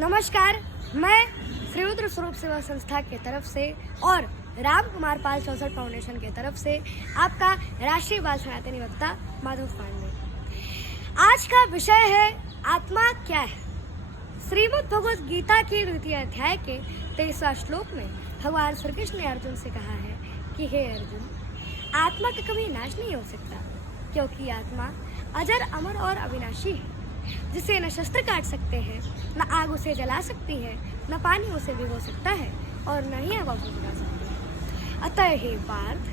नमस्कार, मैं श्री रुद्र स्वरूप सेवा संस्था के तरफ से और राम कुमार पाल चौसठ फाउंडेशन के तरफ से आपका राष्ट्रीय बाल सनातनी वक्ता माधव पांडे। आज का विषय है आत्मा क्या है। श्रीमद् भगवद गीता के 2 अध्याय के 23वां श्लोक में भगवान श्री कृष्ण ने अर्जुन से कहा है कि हे अर्जुन, आत्मा का कभी नाश नहीं हो सकता, क्योंकि आत्मा अजर, अमर और अविनाशी है, जिसे न शस्त्र काट सकते हैं, न आग उसे जला सकती है, न पानी उसे भिगो सकता है और न ही हवा को बुझा सकती है। अतः हे पार्थ,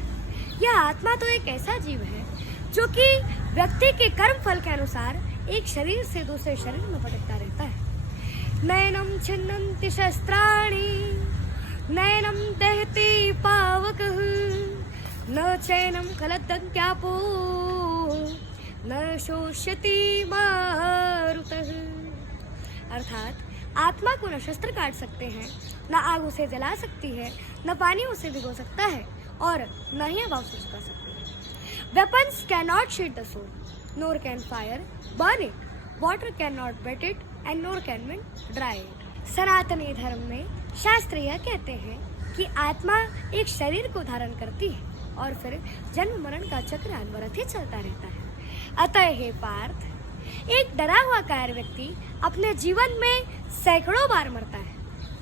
यह आत्मा तो एक ऐसा जीव है जो कि व्यक्ति के कर्म फल के अनुसार एक शरीर से दूसरे शरीर में भटकता रहता है। नैनम छिन्नन्ति शस्त्राणि, नैनम दहति पावकः, न चैनम खलदन्त्यापो, न शोष्यति मारुतः। अर्थात आत्मा को न शस्त्र काट सकते हैं, न आग उसे जला सकती है, न पानी उसे भिगो सकता है और न ही हवा उसे सुखा सकती है। Weapons cannot shield the soul, nor can fire burn it. Water cannot wet it, and nor can wind dry it. सनातनी धर्म में शास्त्र यह कहते हैं कि आत्मा एक शरीर को धारण करती है और फिर जन्म मरण का चक्र अनवरत ही चलता रहता है। अतः हे पार्थ, एक डरा हुआ कायर व्यक्ति अपने जीवन में सैकड़ों बार मरता है,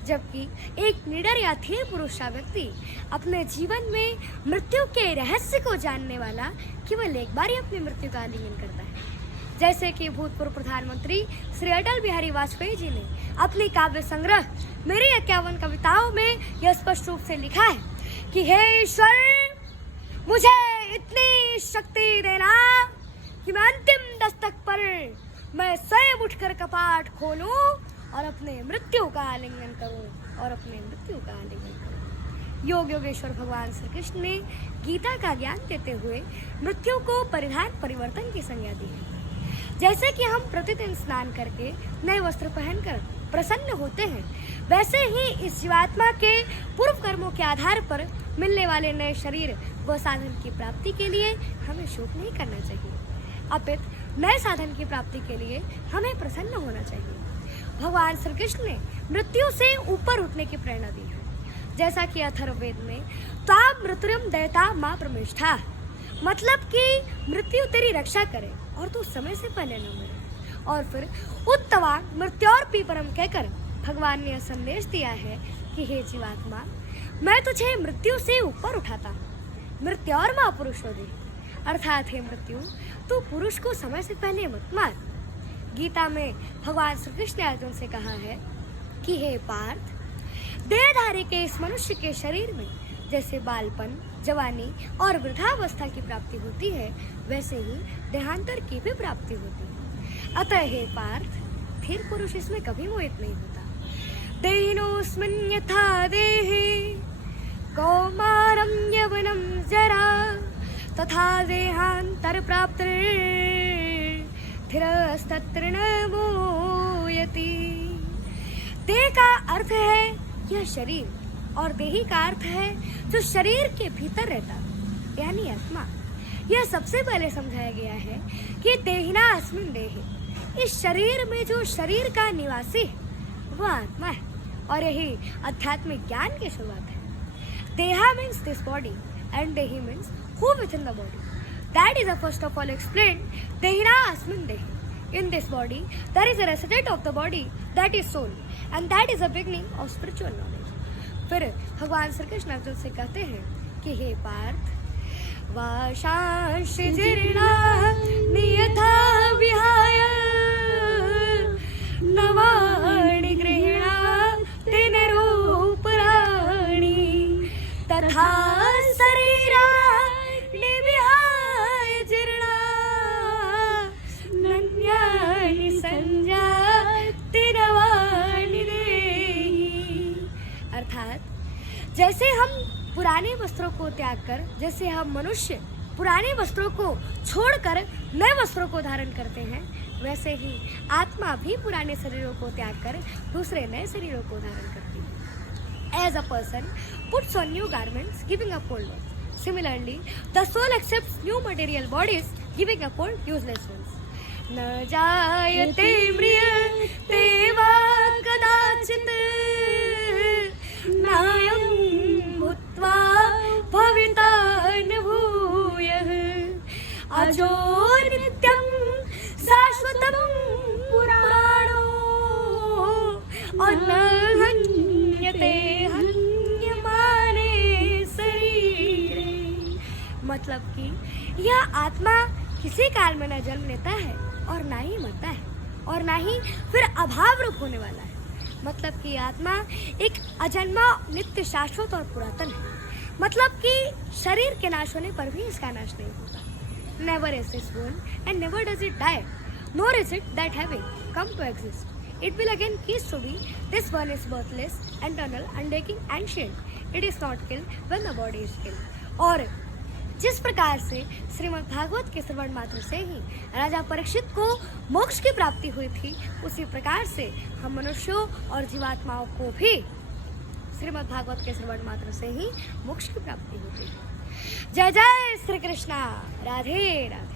जबकि एक निडर या धीर पुरुष व्यक्ति अपने जीवन में मृत्यु के रहस्य को जानने वाला केवल एक बार ही अपनी मृत्यु का आलिंगन करता है। जैसे कि भूतपूर्व प्रधानमंत्री श्री अटल बिहारी वाजपेयी जी ने अपनी काव्य संग्रह मेरी 51 कविताओं में यह स्पष्ट रूप से लिखा है कि हे ईश्वर, मुझे इतनी शक्ति देना कि मैं अंतिम दस्तक पर मैं स्वयं उठकर कपाट खोलूं और अपने मृत्यु का आलिंगन करूं। योग योगेश्वर भगवान श्री कृष्ण ने गीता का ज्ञान देते हुए मृत्यु को परिधान परिवर्तन की संज्ञा दी है। जैसे कि हम प्रतिदिन स्नान करके नए वस्त्र पहनकर प्रसन्न होते हैं, वैसे ही इस जीवात्मा के पूर्व कर्मों के आधार पर मिलने वाले नए शरीर व साधन की प्राप्ति के लिए हमें शोक नहीं करना चाहिए, अपितु नए साधन की प्राप्ति के लिए हमें प्रसन्न होना चाहिए। भगवान श्री कृष्ण ने मृत्यु से ऊपर उठने की प्रेरणा दी है। जैसा कि अथर्ववेद में ताम मृत्युम दयता मां प्रमिष्ठा, मतलब कि मृत्यु तेरी रक्षा करे और तू समय से पहले न मरे। और फिर उत्तवा मृत्योर पीपरम कहकर भगवान ने यह संदेश दिया है कि हे जीवात्मा, मैं तुझे मृत्यु से ऊपर उठाता हूँ। मृत्योर मां पुरुषोदि, अर्थात हे मृत्यु, तू पुरुष को समय से पहले मत मार। गीता में भगवान श्री कृष्ण ने अर्जुन से कहा है कि हे पार्थ, देहधारी के इस मनुष्य के शरीर में जैसे बालपन, जवानी और वृद्धावस्था की प्राप्ति होती है, वैसे ही देहांतर की भी प्राप्ति होती है। अतः हे पार्थ, धीर पुरुष इसमें कभी मोहित नहीं होता। देहिनोऽस्मिन् यथा देहे कौमारं यवनं जरा, तथा देहांतर प्राप्त धीरस्तत्र न मोयति। देह का अर्थ है यह शरीर और देही का अर्थ है जो शरीर के भीतर रहता, यानी आत्मा। यह सबसे पहले समझाया गया है कि देहिना अस्मिन् देहे, इस शरीर में जो शरीर का निवासी है वह आत्मा है, और यही आध्यात्मिक ज्ञान की शुरुआत है। देहा means this body and Dehi means who within the body. That is the first of all explained. Dehina asmin Dehi. In this body, there is a resident of the body, that is soul, and that is the beginning of spiritual knowledge. फिर भगवान श्री कृष्ण अर्जुन से कहते हैं कि हे पार्थ, वाशांश जीर्णा नियथा विहाय नवाणि गृह्णा तेन रूपराणि तथा जैसे हम पुराने वस्त्रों को त्याग कर, जैसे हम मनुष्य पुराने वस्त्रों को छोड़कर नए वस्त्रों को धारण करते हैं, वैसे ही आत्मा भी पुराने शरीरों को त्याग कर दूसरे नए शरीरों को धारण करती है। As a person puts on new garments, giving up old ones. Similarly, the soul accepts new material bodies, giving up old useless ones. न जायते म्रियते वा कदा यह आत्मा किसी काल में न जन्म लेता है और ना ही मरता है और ना ही फिर अभाव रूप होने वाला है। मतलब कि आत्मा एक अजन्मा, नित्य, शाश्वत और पुरातन है। मतलब कि शरीर के नाश होने पर भी इसका नाश नहीं होता। Never is it born and never does it die, nor is it that having come to exist, it will again cease to be. This one is birthless, eternal, undying, ancient. It is not killed when the body is killed. और जिस प्रकार से श्रीमद् भागवत के श्रवण मात्र से ही राजा परीक्षित को मोक्ष की प्राप्ति हुई थी, उसी प्रकार से हम मनुष्यों और जीवात्माओं को भी श्रीमद् भागवत के श्रवण मात्र से ही मोक्ष की प्राप्ति होती है। जय जय श्री कृष्णा। राधे राधे।